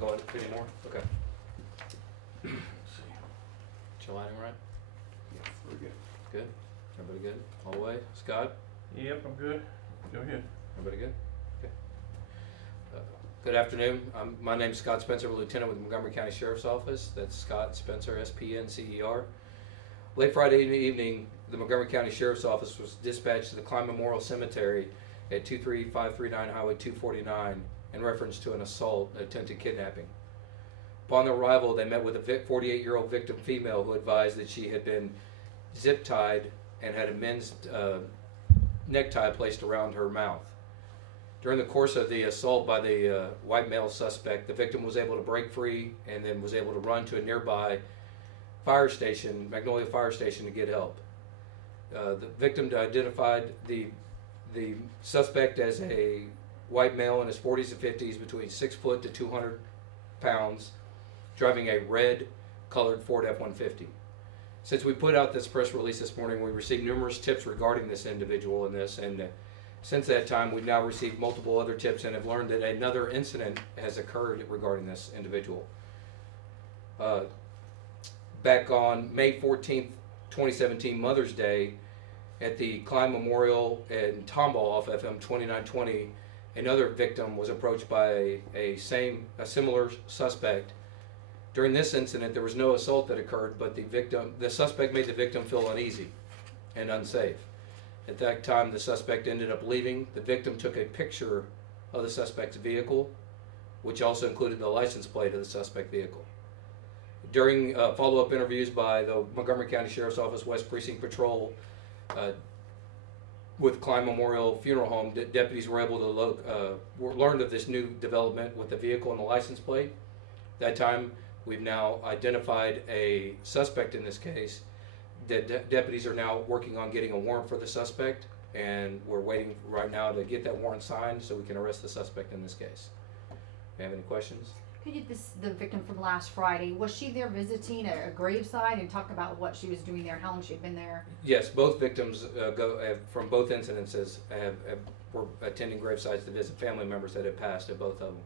go into anymore? Okay. Let's see. Chill lighting right? Yeah, we're good. Good? Everybody good? All the way? Scott? Yep, I'm good. Go ahead. Everybody good? Okay. Good afternoon. My name's Scott Spencer, I'm a lieutenant with the Montgomery County Sheriff's Office. That's Scott Spencer, S-P-N-C-E-R. Late Friday evening, the Montgomery County Sheriff's Office was dispatched to the Klein Memorial Cemetery at 23539 Highway 249 in reference to an assault, an attempted kidnapping. Upon their arrival, they met with a 48-year-old victim female who advised that she had been zip-tied and had a men's necktie placed around her mouth. During the course of the assault by the white male suspect, the victim was able to break free and then was able to run to a nearby fire station, Magnolia Fire Station, to get help. The victim identified the suspect as a white male in his 40s and 50s, between 6 foot to 200 pounds, driving a red colored Ford F-150. Since we put out this press release this morning, we received numerous tips regarding this individual and since that time we've now received multiple other tips and have learned that another incident has occurred regarding this individual. Back on May 14th, 2017, Mother's Day, at the Klein Memorial in Tomball off FM 2920, another victim was approached by a similar suspect. During this incident, there was no assault that occurred, but the suspect made the victim feel uneasy and unsafe. At that time, the suspect ended up leaving. The victim took a picture of the suspect's vehicle, which also included the license plate of the suspect vehicle. During follow-up interviews by the Montgomery County Sheriff's Office West Precinct Patrol with Klein Memorial Funeral Home, deputies were able to learned of this new development with the vehicle and the license plate. That time, we've now identified a suspect in this case. The deputies are now working on getting a warrant for the suspect, and we're waiting right now to get that warrant signed so we can arrest the suspect in this case. Do you have any questions? Could you, the victim from last Friday, was she there visiting a graveside, and talk about what she was doing there, how long she had been there? Yes, both victims from both incidences were attending gravesides to visit family members that had passed at both of them,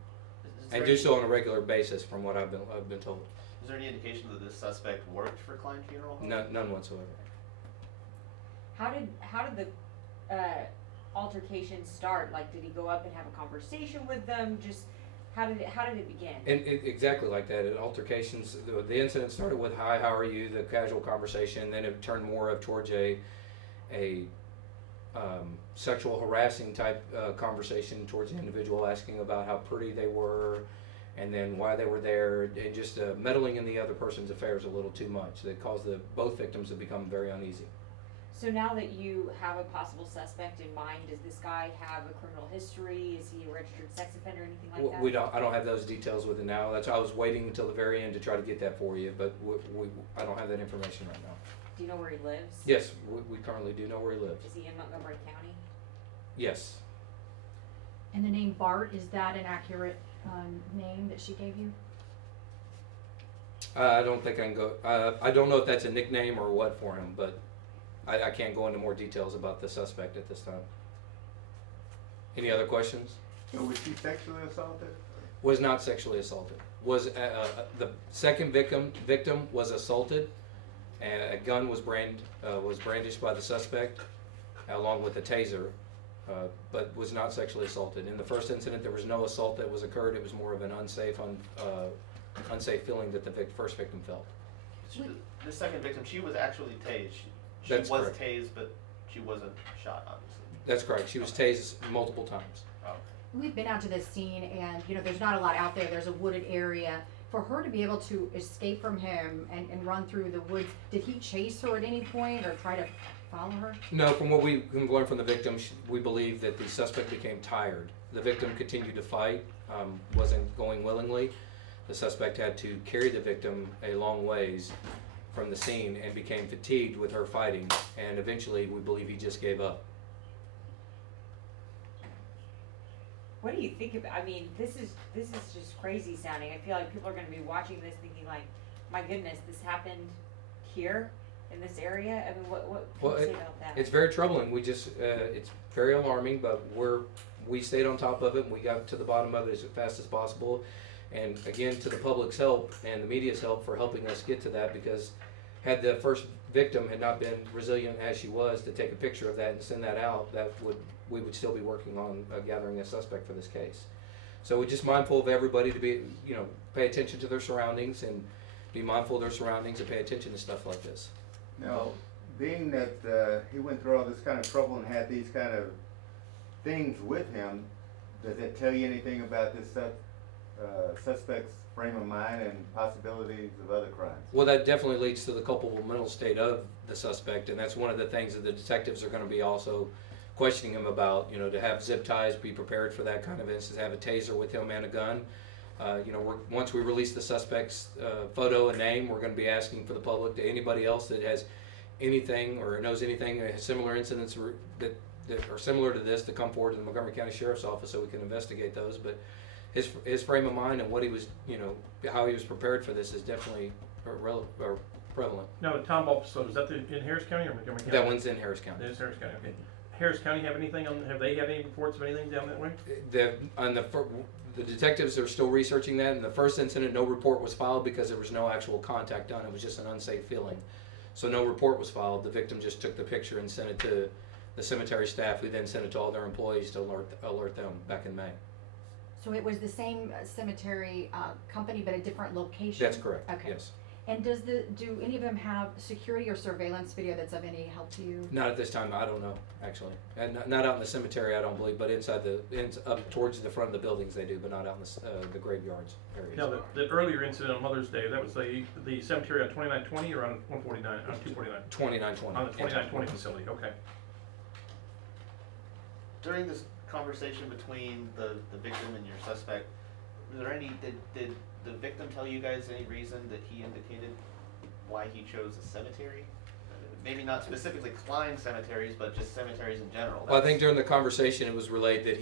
and do so on a regular basis, from what I've been told. Is there any indication that this suspect worked for Klein Funeral Home? None whatsoever. How did the altercation start? Like, did he go up and have a conversation with them? Just how did it begin? And exactly like that. In altercations, the incident started with "Hi, how are you?" the casual conversation. Then it turned more up towards a sexual harassing type conversation towards the individual, asking about how pretty they were, and then why they were there, and just meddling in the other person's affairs a little too much. That caused both victims to become very uneasy. So now that you have a possible suspect in mind, does this guy have a criminal history? Is he a registered sex offender or anything like that? I don't have those details with it now. That's why I was waiting until the very end to try to get that for you, but I don't have that information right now. Do you know where he lives? Yes, we currently do know where he lives. Is he in Montgomery County? Yes. And the name Bart, is that an accurate name that she gave you? I don't think I can go. I don't know if that's a nickname or what for him, but I can't go into more details about the suspect at this time. Any other questions? So was she sexually assaulted? Was not sexually assaulted. Was the second victim was assaulted. A gun was brandished by the suspect, along with a taser, but was not sexually assaulted. In the first incident, there was no assault that was occurred. It was more of an unsafe feeling that the first victim felt. The second victim, she was actually tased. She That's was correct. tased, but she wasn't shot, obviously. That's correct. She was tased multiple times. Oh. We've been out to this scene, and there's not a lot out there. There's a wooded area. For her to be able to escape from him and run through the woods, did he chase her at any point or try to follow her? No, from what we can learn from the victim, we believe that the suspect became tired. The victim continued to fight, wasn't going willingly. The suspect had to carry the victim a long ways from the scene and became fatigued with her fighting, and eventually we believe he just gave up. What do you think about? I mean, this is just crazy sounding. I feel like people are going to be watching this thinking like, my goodness, this happened here in this area. I mean, what can you say about that? It's very troubling. We just it's very alarming, but we stayed on top of it and we got to the bottom of it as fast as possible. And again, to the public's help and the media's help for helping us get to that, because had the first victim had not been resilient as she was to take a picture of that and send that out, we would still be working on gathering a suspect for this case. So we're just mindful of everybody to be, pay attention to their surroundings and be mindful of their surroundings and pay attention to stuff like this. Now, being that he went through all this kind of trouble and had these kind of things with him, does it tell you anything about this suspect's frame of mind and possibilities of other crimes? Well, that definitely leads to the culpable mental state of the suspect, and that's one of the things that the detectives are going to be also questioning him about. To have zip ties, be prepared for that kind of instance, have a taser with him and a gun. Once we release the suspect's photo and name, we're going to be asking for the public, to anybody else that has anything or knows anything, similar incidents that are similar to this, to come forward to the Montgomery County Sheriff's Office so we can investigate those. But his frame of mind and what he was, how he was prepared for this is definitely prevalent. Now, the Tomball facility, is that in Harris County or Montgomery County? That one's in Harris County. It is Harris County, okay. Harris County have anything have they had any reports of anything down that way? The detectives are still researching that. In the first incident, no report was filed because there was no actual contact done. It was just an unsafe feeling. So no report was filed. The victim just took the picture and sent it to the cemetery staff, who then sent it to all their employees to alert them back in May. So it was the same cemetery company, but a different location? That's correct, Okay. yes. And do any of them have security or surveillance video that's of any help to you? Not at this time, I don't know, actually. And not out in the cemetery, I don't believe, but up towards the front of the buildings they do, but not out in the graveyards areas. Now, the earlier incident on Mother's Day, that was the cemetery on 2920 or on 149, on 249? 2920. On the 2920 facility, okay. During this conversation between the victim and your suspect, was there did the victim tell you guys any reason that he indicated why he chose a cemetery? Maybe not specifically Klein cemeteries, but just cemeteries in general. Well, I think during the conversation it was relayed that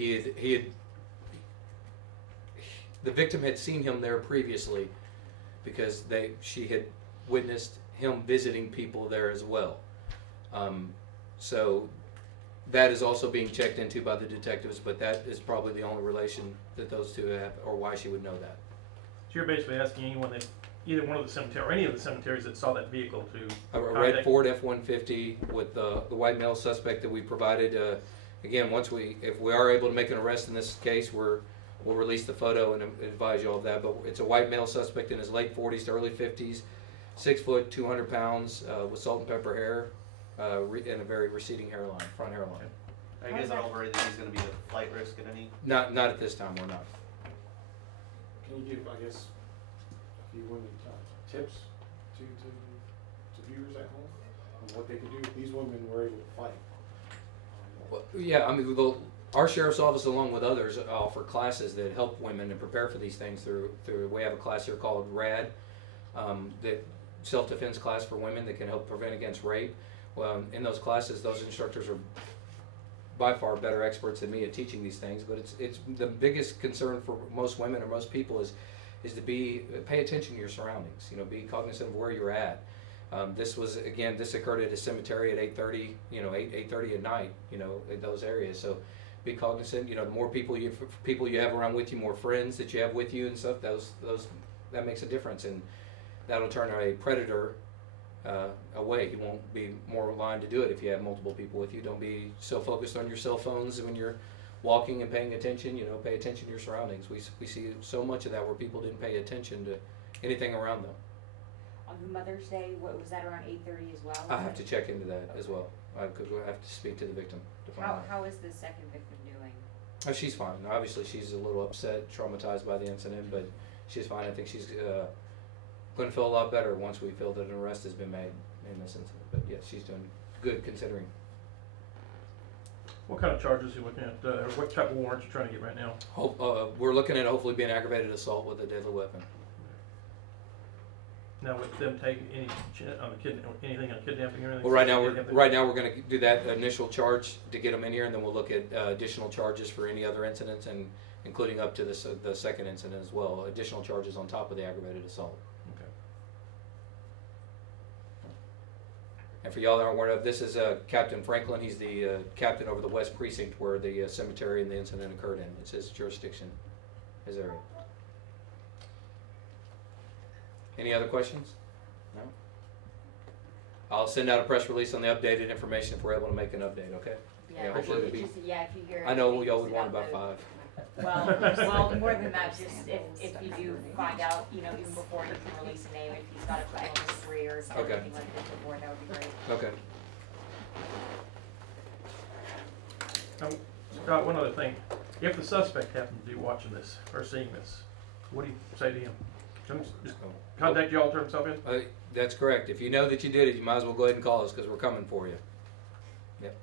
the victim had seen him there previously, because she had witnessed him visiting people there as well. So that is also being checked into by the detectives, but that is probably the only relation that those two have, or why she would know that. So you're basically asking anyone that, either one of the cemeteries, or any of the cemeteries that saw that vehicle to... A red Ford F-150 with the white male suspect that we provided. Again, if we are able to make an arrest in this case, we'll release the photo and advise you all of that. But it's a white male suspect in his late 40s to early 50s, 6 foot, 200 pounds, with salt and pepper hair, and a very receding hairline, front hairline. Are you guys at all worried that he's going to be a flight risk at any? Not at this time, we're not. Can you give, I guess, a few women tips to viewers at home on what they can do if these women were able to fight? Well, yeah, I mean, our sheriff's office, along with others, offer classes that help women and prepare for these things through. We have a class here called RAD, that self-defense class for women that can help prevent against rape. Well, in those classes, those instructors are by far better experts than me at teaching these things, but it's the biggest concern for most women or most people is to pay attention to your surroundings. Be cognizant of where you're at. This occurred at a cemetery at 8:30, 8:30 at night, in those areas. So be cognizant. The more people you have around with you, more friends that you have with you and stuff, that makes a difference, and that'll turn a predator away. He won't be more aligned to do it if you have multiple people with you. Don't be so focused on your cell phones when you're walking and paying attention. Pay attention to your surroundings. We see so much of that where people didn't pay attention to anything around them. On Mother's Day, what was that, around 8:30 as well? I have to check into that as well. I have to speak to the victim to find out. How is the second victim doing? Oh, she's fine. Obviously, she's a little upset, traumatized by the incident, but she's fine. I think she's going to feel a lot better once we feel that an arrest has been made in this incident. But yes, she's doing good considering. What kind of charges are you looking at, or what type of warrants you trying to get right now? We're looking at hopefully being aggravated assault with a deadly weapon. Now, with them taking anything on kidnapping or anything? Well, right now we're going to do that initial charge to get them in here, and then we'll look at additional charges for any other incidents, and including up to the second incident as well. Additional charges on top of the aggravated assault. Okay. And for y'all that aren't aware of, this is Captain Franklin. He's the captain over the West Precinct where the cemetery and the incident occurred in. It's his jurisdiction, his area. Any other questions? No? I'll send out a press release on the updated information if we're able to make an update, okay? Yeah, Yeah, hopefully it'll be- if you hear. I know anything, y'all just would want about about the- 5. Well, more than that, just if you do find out, you know, even before you can release a name, if he's got a criminal history or something Okay. like this before, that would be great. Okay. Scott, one other thing, if the suspect happens to be watching this or seeing this, what do you say to him? Just contact y'all, turn himself in? That's correct. If you know that you did it, you might as well go ahead and call us because we're coming for you. Yep.